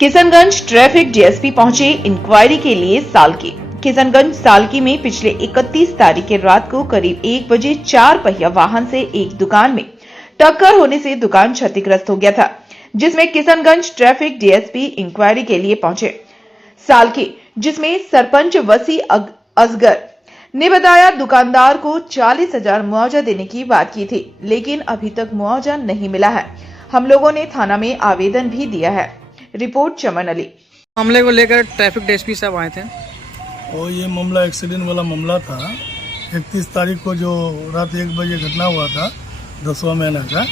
Kishanganj traffic DSP पहुंचे inquiry के लिए सालकी। किशनगंज सालकी में पिछले 31 तारीख की रात को करीब 1 बजे 4 पहिया वाहन से एक दुकान में टक्कर होने से दुकान क्षतिग्रस्त हो गया था, जिसमें किशनगंज ट्रैफिक डीएसपी इंक्वायरी के लिए पहुंचे सालकी, जिसमें सरपंच वसी असगर ने बताया दुकानदार को 40,000 मुआवजा देने की बात की थी, लेकिन अभी तक मुआवजा नहीं मिला है। हम लोगों ने थाना में आवेदन भी दिया है। रिपोर्ट चमन अली। मामले को लेकर ट्रैफिक डीएसपी साहब आए थे और ये मामला एक्सीडेंट वाला मामला था। 31 तारीख को जो रात 1 बजे घटना हुआ था 10वां महीना का,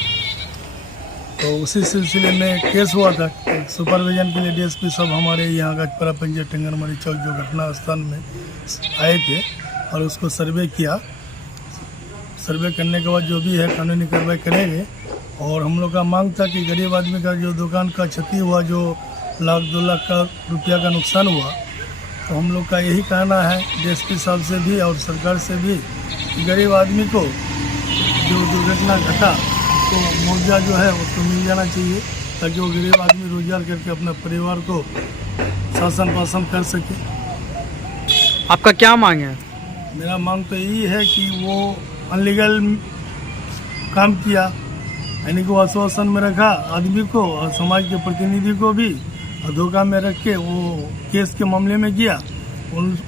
तो उसी सिलसिले में केस हुआ था। सुपरविजन के लिए डीएसपी साहब हमारे यहाँ गाजपुरा पंचायत टेंगरमरी चौक जो घटना स्थान में आए थे और उसको सर्वे किया। सर्वे करने के बाद जो भी है कानूनी कार्रवाई करेंगे। और हम लोग का मांग था कि गरीब आदमी का जो दुकान का क्षति हुआ, जो 1 लाख 2 लाख का रुपया का नुकसान हुआ, तो हम लोग का यही कहना है डीएसपी साहब से भी और सरकार से भी कि गरीब आदमी को जो दुर्घटना घटा तो मुआवजा जो है उसको मिल जाना चाहिए, ताकि वो गरीब आदमी रोजगार करके अपने परिवार को शासन पासन कर सके। आपका क्या मांग है? मेरा मांग तो यही है कि वो अनलीगल काम किया, यानी कि वो आश्वासन में रखा आदमी को और समाज के प्रतिनिधि को भी, और धोखा में रख के वो केस के मामले में गया।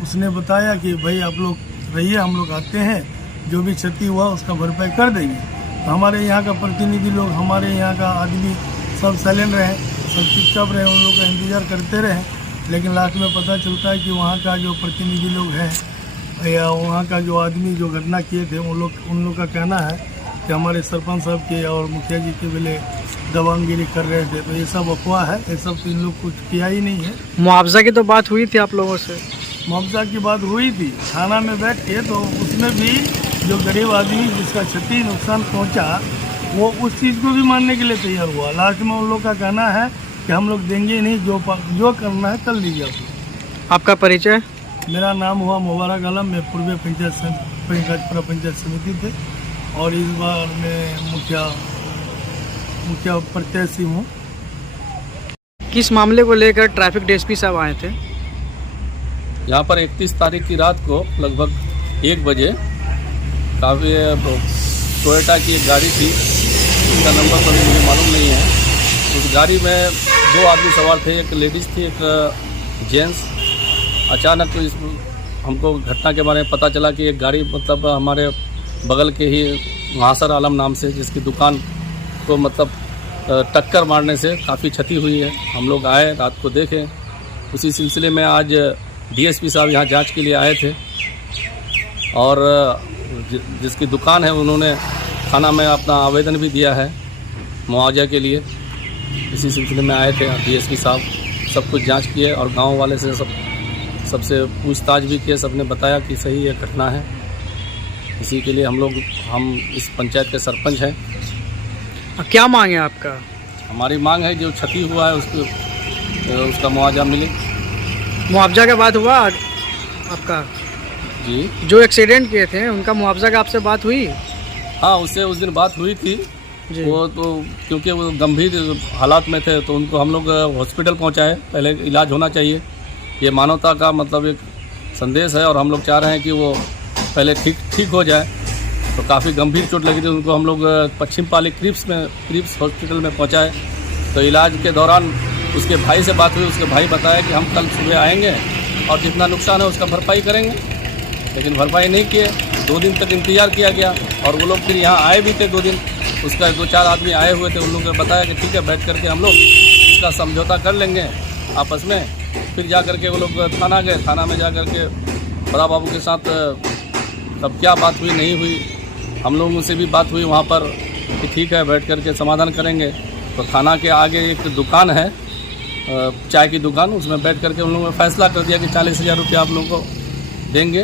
उसने बताया कि भाई आप लोग रहिए, हम लोग आते हैं, जो भी क्षति हुआ उसका भरपाई कर देंगे। तो हमारे यहाँ का प्रतिनिधि लोग, हमारे यहाँ का आदमी सब साइलेंट रहे, सब चुपचाप रहे, उन लोग का इंतजार करते रहे। लेकिन लास्ट में पता चलता है कि वहाँ का जो प्रतिनिधि लोग हैं या वहाँ का जो आदमी जो घटना किए थे उन लोग का कहना है कि हमारे सरपंच साहब के और मुखिया जी के वेले दबंगगिरी कर रहे थे। तो ये सब अफवाह है, ये सब तो इन लोग कुछ किया ही नहीं है। मुआवजा की तो बात हुई थी आप लोगों से? मुआवजा की बात हुई थी थाना में बैठ के, तो उसमें भी जो गरीब आदमी जिसका क्षति नुकसान पहुंचा वो उस चीज़ को भी मानने के लिए तैयार हुआ। लास्ट में उन लोग का कहना है कि हम लोग देंगे नहीं, जो करना है कर लीजिए आप लोग। आपका परिचय? मेरा नाम हुआ मुबारक आलम, मैं पूर्व पंचायत समिति थे और इस बार मैं मुखिया प्रत्याशी हूँ। किस मामले को लेकर ट्रैफिक डीएसपी साहब आए थे? यहाँ पर 31 तारीख की रात को लगभग 1 बजे काफ़ी टोयोटा की एक गाड़ी थी, उसका नंबर तो मुझे मालूम नहीं है। उस गाड़ी में 2 आदमी सवार थे, एक लेडीज़ थी, एक जेंट्स। अचानक तो हमको घटना के बारे में पता चला कि एक गाड़ी मतलब हमारे बगल के ही महासर आलम नाम से, जिसकी दुकान को मतलब टक्कर मारने से काफ़ी क्षति हुई है। हम लोग आए, रात को देखे। उसी सिलसिले में आज डीएसपी साहब यहाँ जांच के लिए आए थे और जिसकी दुकान है उन्होंने थाना में अपना आवेदन भी दिया है मुआवजा के लिए। इसी सिलसिले में आए थे डीएसपी साहब, सब कुछ जांच किए और गांव वाले से सबसे पूछताछ भी किए। सबने बताया कि सही ये घटना है। इसी के लिए हम इस पंचायत के सरपंच हैं। क्या मांग है आपका? हमारी मांग है जो क्षति हुआ है उसका मुआवजा मिले। मुआवजा का बात हुआ आपका? जी, जो एक्सीडेंट किए थे उनका मुआवजा का आपसे बात हुई? हाँ, उससे उस दिन बात हुई थी। वो तो क्योंकि वो गंभीर हालात में थे तो उनको हम लोग हॉस्पिटल पहुँचाए। पहले इलाज होना चाहिए, ये मानवता का मतलब एक संदेश है और हम लोग चाह रहे हैं कि वो पहले ठीक हो जाए। तो काफ़ी गंभीर चोट लगी थी उनको, हम लोग पश्चिम पाली क्रिप्स हॉस्पिटल में पहुंचाए। तो इलाज के दौरान उसके भाई से बात हुई, उसके भाई बताया कि हम कल सुबह आएंगे और जितना नुकसान है उसका भरपाई करेंगे। लेकिन भरपाई नहीं किए, 2 दिन तक इंतज़ार किया गया और वो लोग फिर यहाँ आए भी थे 2 दिन। उसका 2-4 आदमी आए हुए थे, उन लोगों ने बताया कि ठीक है, बैठ करके हम लोग इसका समझौता कर लेंगे आपस में। फिर जा करके वो लोग थाना गए, थाना में जा करके बड़ा बाबू के साथ तब क्या बात हुई नहीं हुई, हम लोगों से भी बात हुई वहाँ पर कि ठीक है बैठ करके समाधान करेंगे। तो थाना के आगे एक दुकान है, चाय की दुकान, उसमें बैठ करके उन लोगों ने फैसला कर दिया कि 40,000 रुपया आप लोगों को देंगे।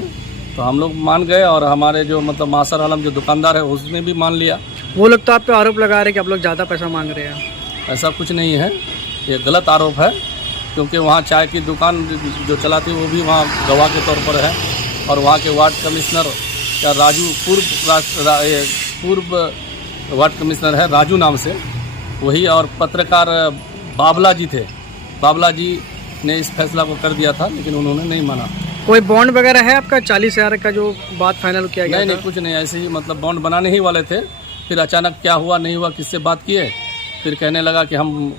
तो हम लोग मान गए और हमारे जो मतलब मासर आलम जो दुकानदार है उसने भी मान लिया। वो लोग तो आप पे आरोप लगा रहे हैं कि आप लोग ज़्यादा पैसा मांग रहे हैं। ऐसा कुछ नहीं है, ये गलत आरोप है, क्योंकि वहाँ चाय की दुकान जो चलाती है वो भी वहाँ गवाह के तौर पर है और वहाँ के वार्ड कमिश्नर या राजू पूर्व वार्ड कमिश्नर है राजू नाम से, वही, और पत्रकार बाबला जी थे, बाबला जी ने इस फैसला को कर दिया था, लेकिन उन्होंने नहीं माना। कोई बॉन्ड वगैरह है आपका 40,000 का जो बात फाइनल किया गया नहीं था? नहीं, कुछ नहीं, ऐसे ही मतलब बॉन्ड बनाने ही वाले थे। फिर अचानक क्या हुआ नहीं हुआ, किससे बात किए, फिर कहने लगा कि हम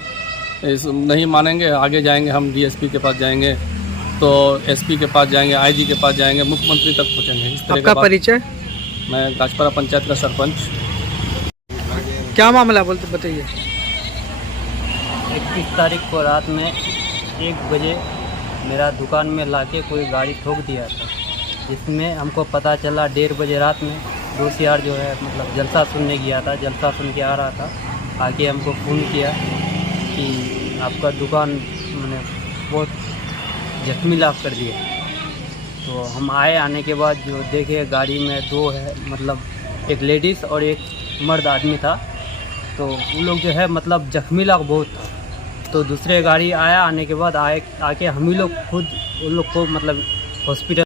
नहीं मानेंगे, आगे जाएंगे, हम डीएसपी के पास जाएंगे, तो एसपी के पास जाएंगे, आईजी के पास जाएंगे, मुख्यमंत्री तक पहुँचेंगे। इस तरह आपका का परिचय? मैं गाजपुरा पंचायत का सरपंच। क्या मामला बोलते बताइए। 21 तारीख को रात में 1 बजे मेरा दुकान में लाके कोई गाड़ी ठोक दिया था, जिसमें हमको पता चला 1:30 बजे रात में दोस्त यार जो है मतलब जलसा सुनने गया था, जलसा सुन के आ रहा था, आके हमको फ़ोन किया कि आपका दुकान मैंने बहुत जख्मी लाभ कर दिया। तो हम आए, आने के बाद जो देखे गाड़ी में 2 है, मतलब एक लेडीज़ और एक मर्द आदमी था। तो वो लोग जो है मतलब जख्मी लाभ बहुत था। तो दूसरे गाड़ी आया, आने के बाद आके हम ही लोग खुद उन लोग को मतलब हॉस्पिटल